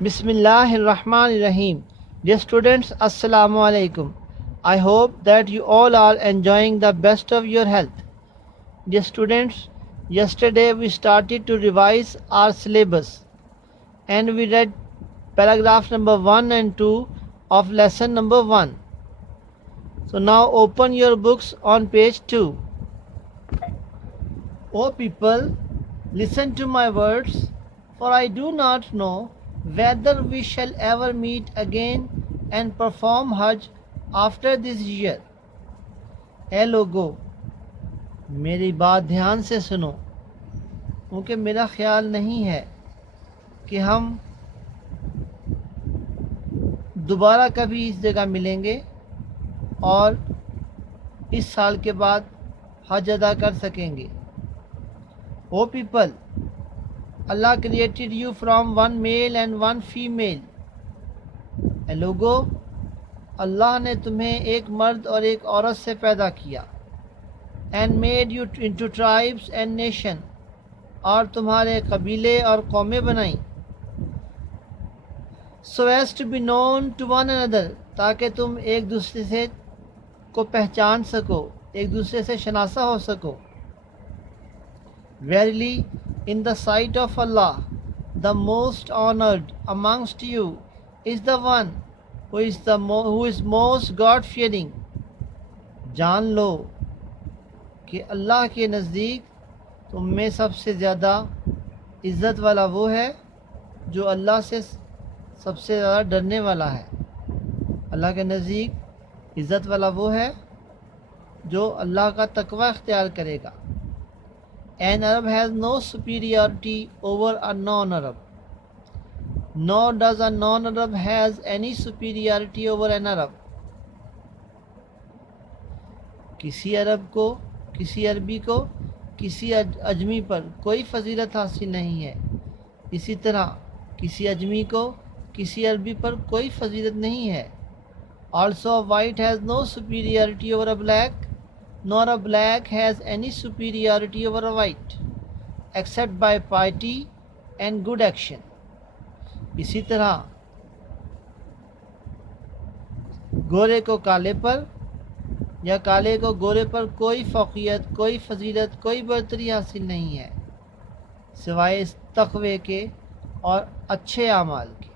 Bismillahirrahmanirrahim. Dear students, Assalamu alaikum. I hope that you all are enjoying the best of your health. Dear students, yesterday we started to revise our syllabus and we read paragraph number 1 and 2 of lesson number 1. So now open your books on page 2. O people, listen to my words, for I do not know whether we shall ever meet again and perform Hajj after this year. ए लोगो, मेरी बात ध्यान से सुनो, क्योंकि मेरा ख्याल नहीं है कि हम दोबारा कभी इस जगह मिलेंगे और इस साल के बाद हज अदा कर सकेंगे. O people, Allah created you from one male and one female. ए लोगो, अल्लाह ने तुम्हें एक मर्द और एक औरत से पैदा किया. And made you into tribes and nation, और तुम्हारे कबीले और कौमें बनाई. So as to be known to one another, ताकि तुम एक दूसरे से को पहचान सको, एक दूसरे से शनासा हो सको. Verily, in the sight of Allah, the most honored amongst you is the one who is most God-fearing. जान लो कि अल्लाह के नज़दीक तुम में सबसे ज़्यादा इज़्ज़त वाला वो है जो अल्लाह से सबसे ज़्यादा डरने वाला है. अल्लाह के नज़दीक इज़्ज़त वाला वो है जो अल्लाह का तकवा इख्तियार करेगा. An Arab has no superiority over a non-Arab, nor does a non-Arab has any superiority over an Arab. किसी अरब को, किसी अरबी को, किसी अजमी पर कोई फजीलत हासिल नहीं है. इसी तरह किसी अजमी को किसी अरबी पर कोई फजीलत नहीं है. Also, a white has no superiority over a black, nor a black has any superiority over a white, except by piety and good action. इसी तरह गोरे को काले पर या काले को गोरे पर कोई फ़ौक़ियत, कोई फजीलत, कोई बरतरी हासिल नहीं है सिवाय इस तक़वे के और अच्छे आमाल के.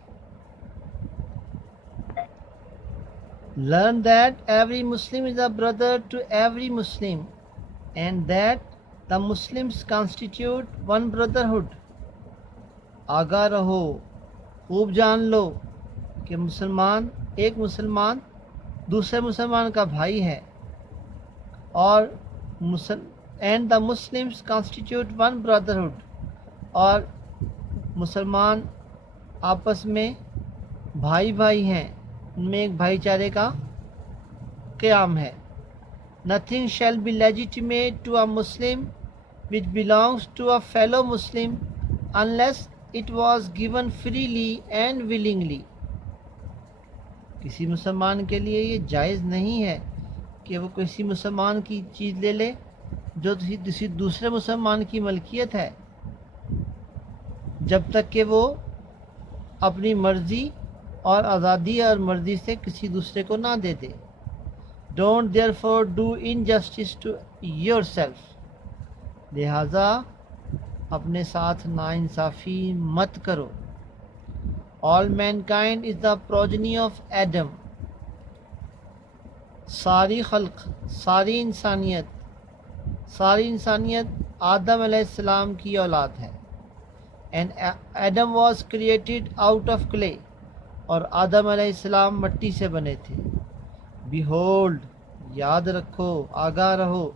Learn that every Muslim is a brother to every Muslim, and that the Muslims constitute one brotherhood. आगा रहो, खूब जान लो कि मुसलमान एक मुसलमान दूसरे मुसलमान का भाई है और and the Muslims constitute one brotherhood, और मुसलमान आपस में भाई भाई हैं, उनमें एक भाईचारे का क़याम है. Nothing shall be legitimate to a Muslim which belongs to a fellow Muslim unless it was given freely and willingly. किसी मुसलमान के लिए ये जायज़ नहीं है कि वो किसी मुसलमान की चीज़ ले ले जो किसी दूसरे मुसलमान की मलकियत है, जब तक कि वो अपनी मर्ज़ी और आज़ादी और मर्ज़ी से किसी दूसरे को ना दे दे. Don't therefore do injustice to yourself. लिहाजा अपने साथ नाइंसाफ़ी मत करो. All mankind is the progeny of Adam. सारी खल्क, सारी इंसानियत आदम अलैहिस्सलाम की औलाद है. And Adam was created out of clay. और आदम अलैहिस्सलाम मट्टी से बने थे. Behold, याद रखो, आगाह रहो,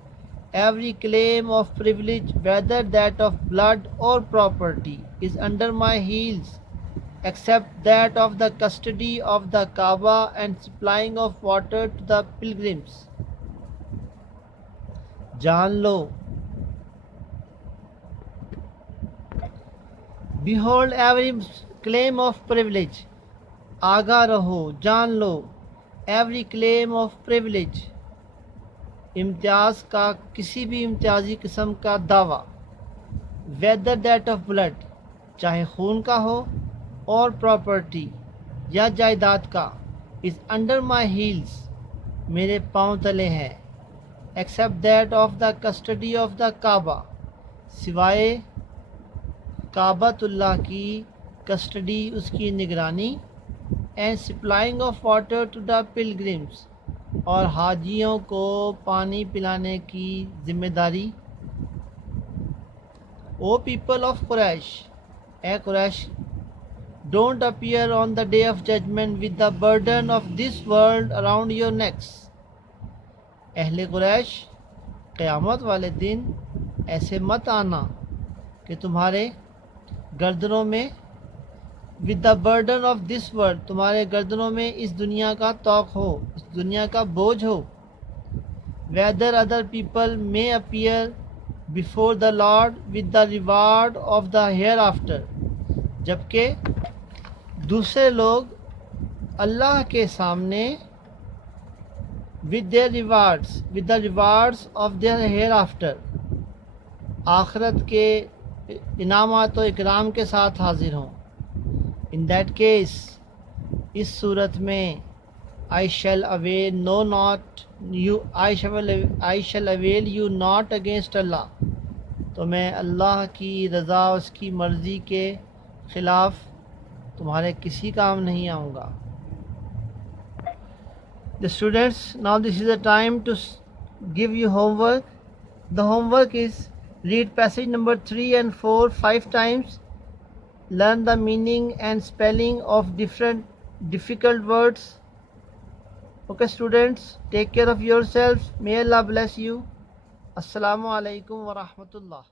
every claim of privilege, whether that of blood or property, is under my heels, except that of the custody of the Kaaba and supplying of water to the pilgrims. जान लो, behold every claim of privilege, आगा रहो, जान लो, every claim of privilege, इम्तियाज़ का किसी भी इम्तियाजी किस्म का दावा, whether that of blood, चाहे खून का हो और प्रॉपर्टी या जायदाद का इज़ अंडर माई हील्स, मेरे पाँव तले है, except that of the custody of the Kaaba, सिवाय काबतुल्लाह की कस्टडी, उसकी निगरानी, and supplying of water to the pilgrims, और हाजियों को पानी पिलाने की जिम्मेदारी। ओ पीपल ऑफ कुरैश, ए Quraysh, don't appear on the day of judgement with the burden of this world around your necks, अहले कुरैश, क़यामत वाले दिन ऐसे मत आना कि तुम्हारे गर्दनों में with the burden of this world, तुम्हारे गर्दनों में इस दुनिया का तौक हो, इस दुनिया का बोझ हो। Whether other people may appear before the lord with the reward of the hereafter, जबकि दूसरे लोग अल्लाह के सामने with the rewards of their hereafter, आखरत के इनामात व इकराम के साथ हाजिर हों। इन दैट केस, इस सूरत में, आई शैल अवेल यू नॉट अगेंस्ट अल्लाह, तो मैं अल्लाह की रज़ा, उसकी मर्ज़ी के ख़िलाफ़ तुम्हारे किसी काम नहीं आऊँगा। The students, now this is the time to give you homework. The homework is read passage number 3 and 4 5 times. Learn the meaning and spelling of different difficult words. Okay students, take care of yourselves. May Allah bless you. Assalamu alaikum wa rahmatullah.